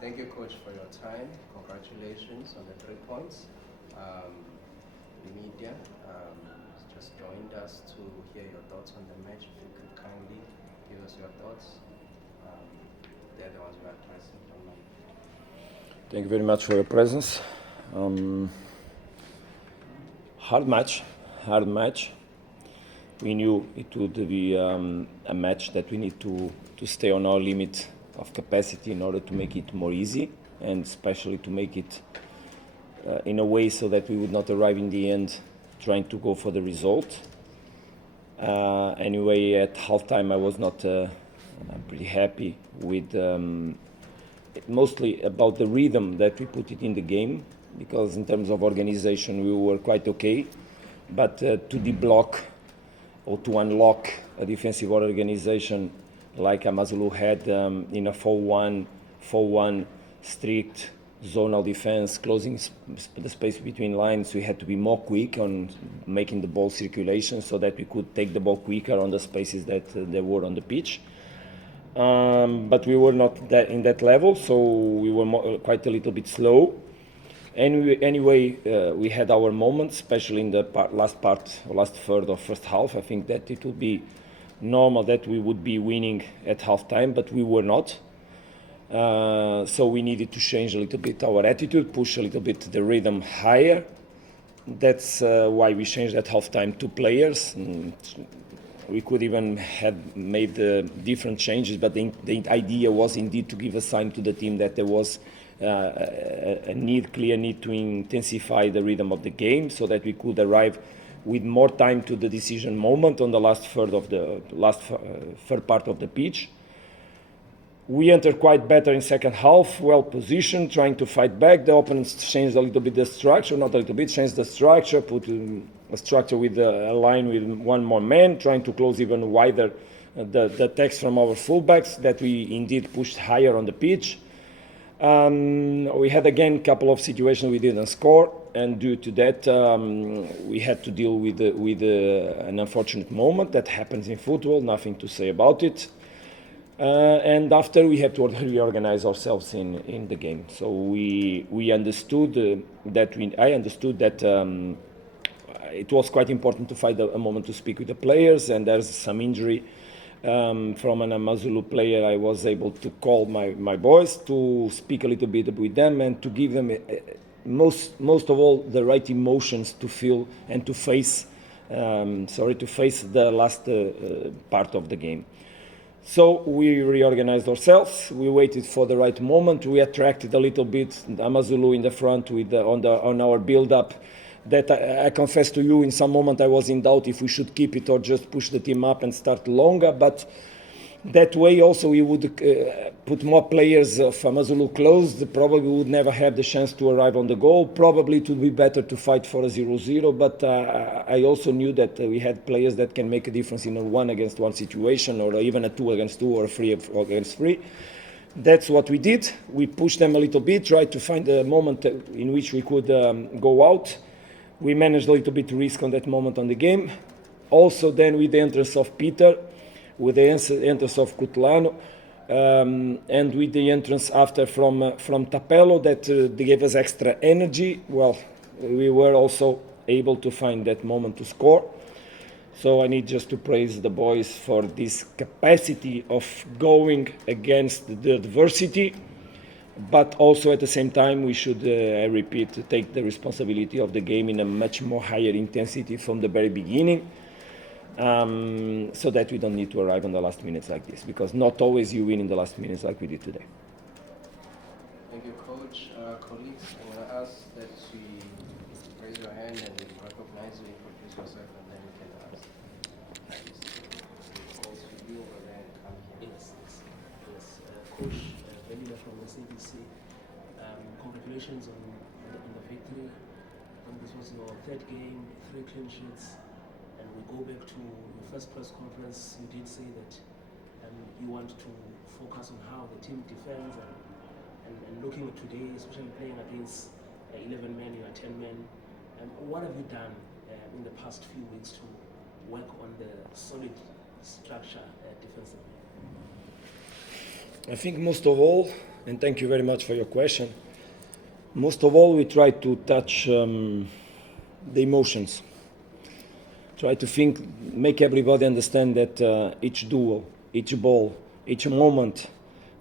Thank you, Coach, for your time. Congratulations on the 3 points. Media just joined us to hear your thoughts on the match. If you could kindly give us your thoughts. They're the ones we are addressing. Don't mind. Thank you very much for your presence. Hard match. We knew it would be a match that we need to stay on our limit of capacity in order to make it more easy, and especially to make it in a way so that we would not arrive in the end trying to go for the result. Anyway, at halftime I was not pretty happy with mostly about the rhythm that we put it in the game, because in terms of organization we were quite okay, but to deblock or to unlock a defensive organization like AmaZulu had in a 4-1 strict zonal defense, closing the space between lines, we had to be more quick on making the ball circulation so that we could take the ball quicker on the spaces that there were on the pitch. But we were not in that level, so we were quite a little bit slow. Anyway, we had our moments, especially in the last third of first half. I think that it would be normal that we would be winning at halftime, but we were not. So we needed to change a little bit our attitude, push a little bit the rhythm higher. That's why we changed at halftime 2 players. We could even have made different changes, but the idea was indeed to give a sign to the team that there was a clear need to intensify the rhythm of the game, so that we could arrive with more time to the decision moment on the last third part of the pitch. We entered quite better in second half, well positioned, trying to fight back. The opponents changed a little bit the structure, not a little bit, changed the structure, put a structure with a line with one more man, trying to close even wider the attacks from our fullbacks that we indeed pushed higher on the pitch. We had again a couple of situations we didn't score, and due to that we had to deal with an unfortunate moment that happens in football, nothing to say about it. And after we had to reorganize ourselves in the game. So we understood I understood that it was quite important to find a moment to speak with the players, and there's some injury from an AmaZulu player. I was able to call my boys to speak a little bit with them and to give them most of all the right emotions to feel and to face the last part of the game. So we reorganized ourselves. We waited for the right moment. We attracted a little bit AmaZulu in the front on our build-up. That I confess to you, in some moment I was in doubt if we should keep it or just push the team up and start longer. But that way also we would put more players of AmaZulu close. Probably we would never have the chance to arrive on the goal. Probably it would be better to fight for a 0-0. But I also knew that we had players that can make a difference in a 1-against-1 situation, or even a 2-against-2 or a 3-against-3. That's what we did. We pushed them a little bit, tried to find a moment in which we could go out. We managed a little bit to risk on that moment on the game. Also then with the entrance of Peter, with the entrance of Cutelano, and with the entrance after from Tapelo, that they gave us extra energy. Well, we were also able to find that moment to score. So I need just to praise the boys for this capacity of going against the adversity, but also at the same time we should, I repeat, take the responsibility of the game in a much more higher intensity from the very beginning. So that we don't need to arrive on the last minutes like this, because not always you win in the last minutes like we did today. Thank you, Coach. Colleagues, I'm going to ask that you raise your hand and recognize you, introduce yourself, and then you can ask. Calls for you over there and come here. Yes. Coach Belila from the CBC. Congratulations on the victory. This was your 3rd game, 3 clean sheets. And we go back to your first press conference. You did say that you want to focus on how the team defends, and looking at today, especially playing against 11 men, you are 10 men. What have you done in the past few weeks to work on the solid structure defensively? I think most of all, and thank you very much for your question, most of all we try to touch the emotions. Try to think, make everybody understand that each duel, each ball, each moment,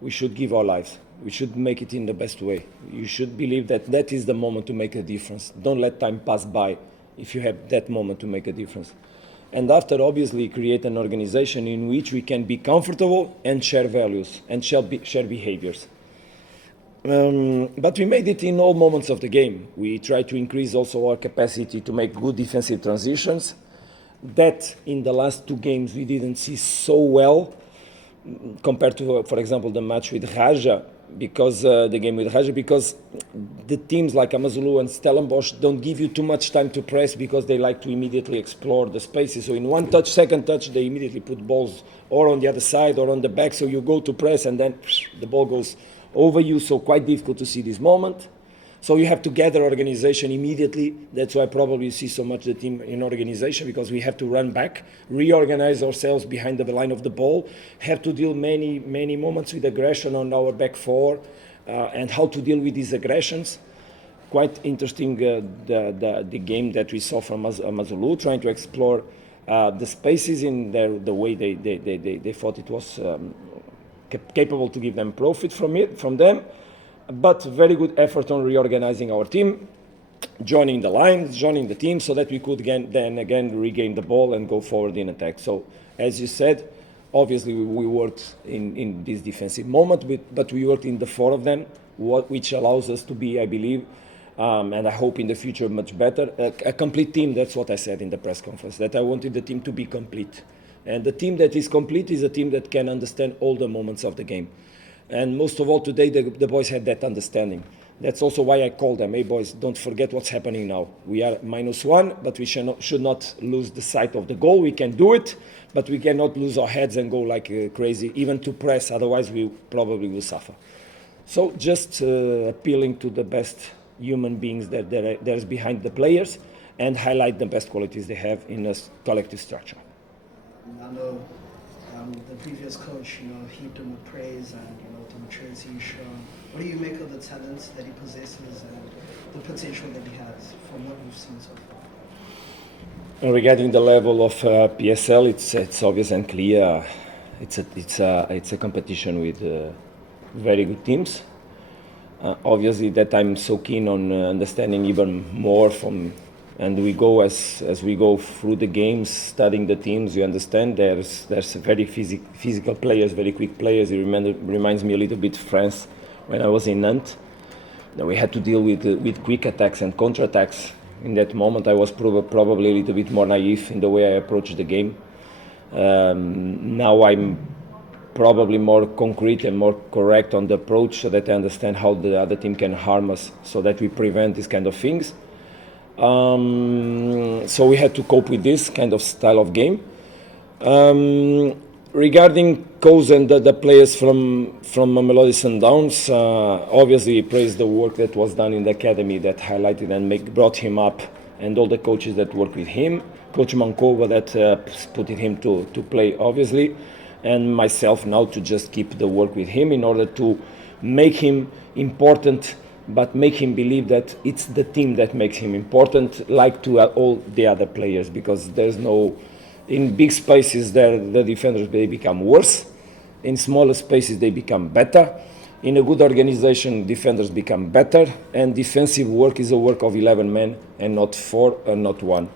we should give our lives. We should make it in the best way. You should believe that that is the moment to make a difference. Don't let time pass by if you have that moment to make a difference. And after, obviously, create an organization in which we can be comfortable and share values and share behaviors. But we made it in all moments of the game. We tried to increase also our capacity to make good defensive transitions. That in the last 2 games we didn't see so well compared to, for example, the match with Raja, because the game with Raja, because the teams like AmaZulu and Stellenbosch don't give you too much time to press because they like to immediately explore the spaces. So in one touch, second touch, they immediately put balls or on the other side or on the back. So you go to press and then the ball goes over you. So quite difficult to see this moment. So you have to gather organization immediately. That's why probably you see so much the team in organization, because we have to run back, reorganize ourselves behind the line of the ball, have to deal many moments with aggression on our back four, and how to deal with these aggressions. Quite interesting the game that we saw from AmaZulu, trying to explore the spaces in the way they thought it was capable to give them profit from them. But very good effort on reorganizing our team, joining the lines, joining the team, so that we could then again regain the ball and go forward in attack. So, as you said, obviously we worked in this defensive moment, but we worked in the 4 of them, which allows us to be, I believe, and I hope in the future much better, a complete team. That's what I said in the press conference, that I wanted the team to be complete. And the team that is complete is a team that can understand all the moments of the game. And most of all today, the boys had that understanding. That's also why I called them, hey boys, don't forget what's happening now. We are -1, but we should not lose the sight of the goal. We can do it, but we cannot lose our heads and go like crazy, even to press, otherwise we probably will suffer. So just appealing to the best human beings that there's behind the players, and highlight the best qualities they have in a collective structure. I know the previous coach, heaped him with praise and the maturity he's shown. What do you make of the talents that he possesses and the potential that he has from what we've seen so far? Regarding the level of PSL, it's obvious and clear. It's a competition with very good teams. Obviously, that I'm so keen on understanding even more from. And we go as we go through the games, studying the teams. You understand there's very physical players, very quick players. It reminds me a little bit of France when I was in Nantes. We had to deal with quick attacks and counter-attacks. In that moment, I was probably a little bit more naive in the way I approached the game. Now I'm probably more concrete and more correct on the approach, so that I understand how the other team can harm us, so that we prevent these kind of things. So we had to cope with this kind of style of game. Regarding Coase and the players from Mamelodi Sundowns, obviously he praised the work that was done in the academy, that highlighted and brought him up, and all the coaches that work with him. Coach Mankova that put him to play, obviously, and myself now to just keep the work with him in order to make him important, but make him believe that it's the team that makes him important, like to all the other players, because there's no... In big spaces, the defenders, they become worse. In smaller spaces, they become better. In a good organization, defenders become better. And defensive work is a work of 11 men and not 4 and not 1.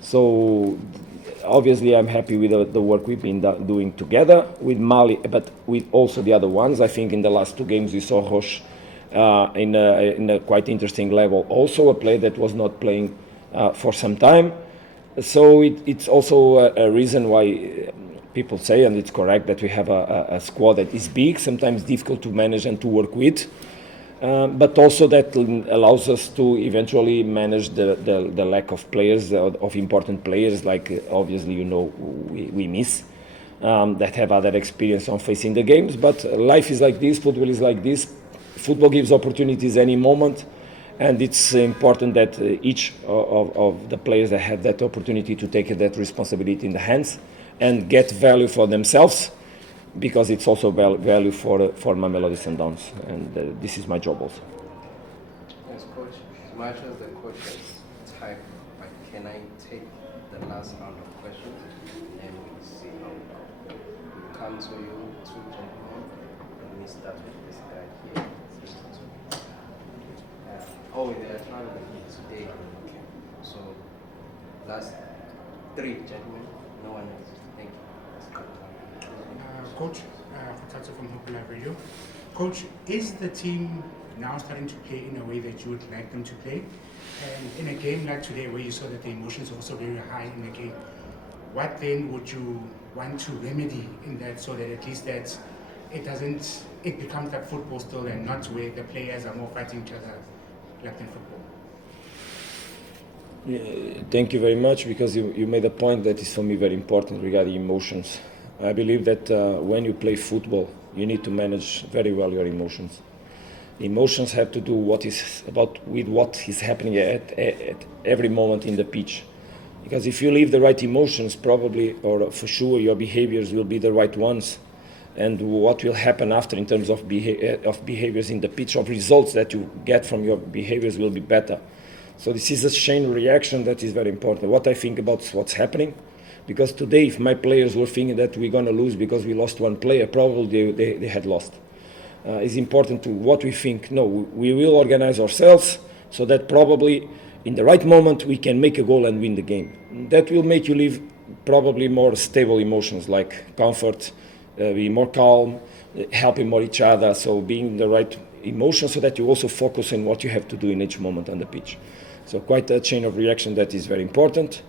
So, obviously, I'm happy with the work we've been doing together with Mali, but with also the other ones. I think in the last 2 games, we saw Roche in a quite interesting level. Also, a player that was not playing for some time. So it's also a reason why people say, and it's correct, that we have a squad that is big, sometimes difficult to manage and to work with, but also that allows us to eventually manage the lack of players, of important players, like obviously we miss, that have other experience on facing the games. But life is like this, football is like this. Football gives opportunities any moment. And it's important that each of the players that have that opportunity to take that responsibility in the hands and get value for themselves, because it's also value for Mamelodi Sundowns, and this is my job also. Yes, coach. As much as the coach has typed, but can I take the last round of questions and we'll see how we go. We'll come to you, two gentlemen. Let me start with this guy here. They are traveling today. So, last three gentlemen, no one else. Thank you. Let's go. Coach, Kothatso from Hope Live Radio. Coach, is the team now starting to play in a way that you would like them to play? And in a game like today, where you saw that the emotions are also very high in the game, what then would you want to remedy in that, so that at least that it becomes like football still, and not where the players are more fighting each other like in football? Thank you very much, because you made a point that is for me very important regarding emotions. I believe that when you play football, you need to manage very well your emotions. Emotions have to do with what is happening at every moment in the pitch. Because if you leave the right emotions, probably or for sure your behaviors will be the right ones. And what will happen after in terms of behaviors in the pitch, of results that you get from your behaviors, will be better. So this is a chain reaction that is very important. What I think about what's happening, because today if my players were thinking that we're going to lose because we lost one player, probably they had lost. It's important to what we think. No, we will organize ourselves so that probably in the right moment we can make a goal and win the game. That will make you live probably more stable emotions like comfort, be more calm, helping more each other. So being the right emotion, so that you also focus on what you have to do in each moment on the pitch. So quite a chain of reaction that is very important.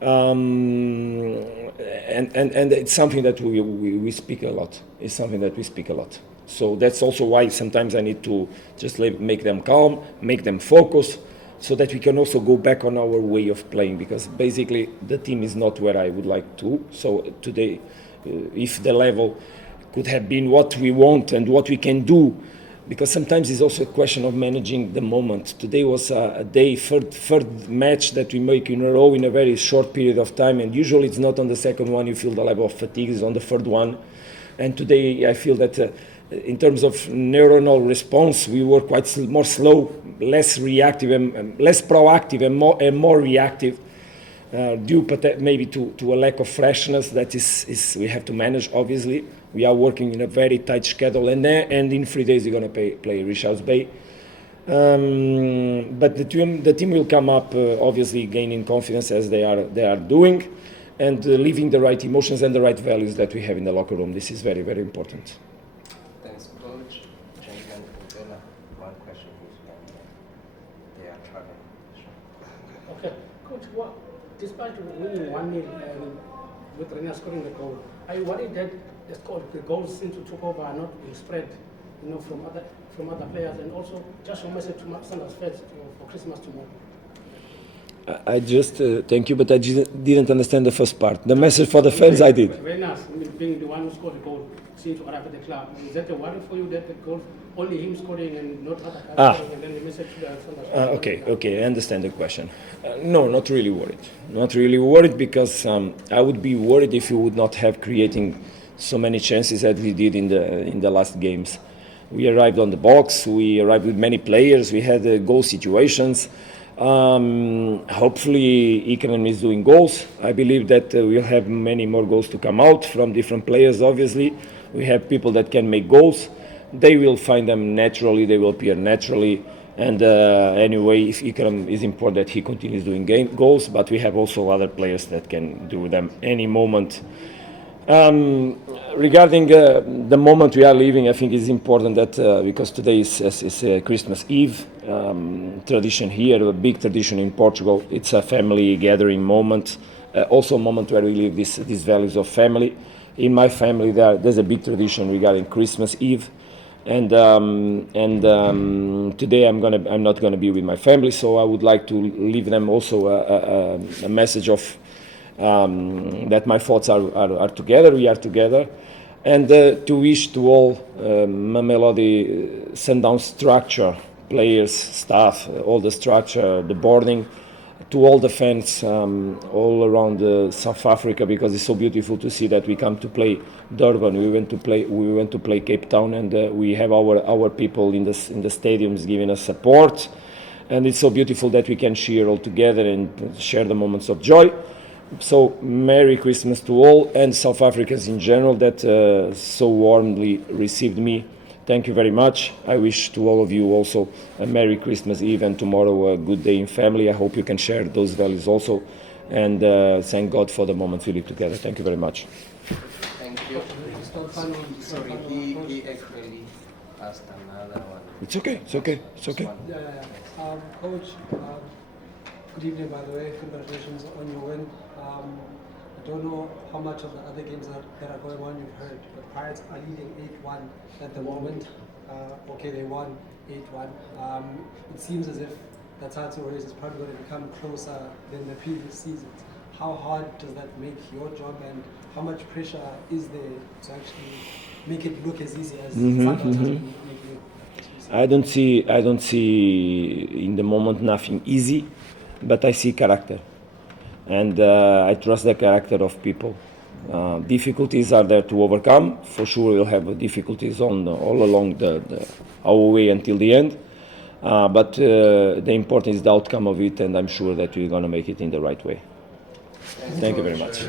And it's something that we speak a lot. It's something that we speak a lot. So that's also why sometimes I need to just make them calm, make them focus, so that we can also go back on our way of playing, because basically the team is not where I would like to. So today, if the level could have been what we want and what we can do, because sometimes it's also a question of managing the moment. Today was a day, third match that we make in a row in a very short period of time, and usually it's not on the second one you feel the level of fatigue, is on the third one. And today I feel that in terms of neuronal response, we were quite more slow, less reactive, and less proactive, and more reactive, due maybe to a lack of freshness that is we have to manage. Obviously, we are working in a very tight schedule, and in 3 days we're going to play Richards Bay. But the team will come up, obviously gaining confidence as they are doing, and leaving the right emotions and the right values that we have in the locker room. This is very, very important. Thanks, Coach. Gentlemen, one question they are traveling. Okay, Coach, despite winning 1-0 with Rayners scoring the goal, are you worried that the goals seem to take over and not being spread, from other players? And also, just your message to Sundowns fans for Christmas tomorrow. I just thank you, but I didn't understand the first part. The message for the fans, I did. Rayners being the one who scored the goal seems to arrive at the club. Is that a worry for you, that the goal only him scoring and not other guys scoring, and then the message to the Sundowns? Okay, I understand the question. No, not really worried. Not really worried, because I would be worried if we would not have creating so many chances that we did in the last games. We arrived on the box. We arrived with many players. We had goal situations. Hopefully Ikemen is doing goals. I believe that we'll have many more goals to come out from different players. Obviously, we have people that can make goals. They will find them naturally. They will appear naturally. And anyway, if Ikemen is important that he continues doing goals, but we have also other players that can do them any moment. Regarding the moment we are living, I think it's important that because today is Christmas Eve, tradition here, a big tradition in Portugal. It's a family gathering moment, also a moment where we live these values of family. In my family, there's a big tradition regarding Christmas Eve, and today I'm not gonna be with my family, so I would like to leave them also a message of. That my thoughts are together, we are together, and to wish to all Mamelodi Sundowns structure, players, staff, all the structure, the boarding, to all the fans all around South Africa, because it's so beautiful to see that we come to play Durban. We went to play Cape Town, and we have our people in the stadiums giving us support, and it's so beautiful that we can cheer all together and share the moments of joy. So Merry Christmas to all, and South Africans in general that so warmly received me. Thank you very much. I wish to all of you also a Merry Christmas Eve, and tomorrow a good day in family. I hope you can share those values also, and thank God for the moments we live together. Thank you very much. Thank you. Sorry, he actually asked another one. It's okay. It's okay. It's okay. Yeah. Coach, good evening, by the way. Congratulations on your win. I don't know how much of the other games that are going on you've heard, but Pirates are leading 8-1 at the moment. Okay, they won 8-1. It seems as if the title race is probably going to become closer than the previous seasons. How hard does that make your job, and how much pressure is there to actually make it look as easy as Sundowns has been making it? I don't see in the moment nothing easy, but I see character, and I trust the character of people. Difficulties are there to overcome. For sure, we'll have difficulties all along our way until the end. But the important is the outcome of it, and I'm sure that we're going to make it in the right way. Thank you very much.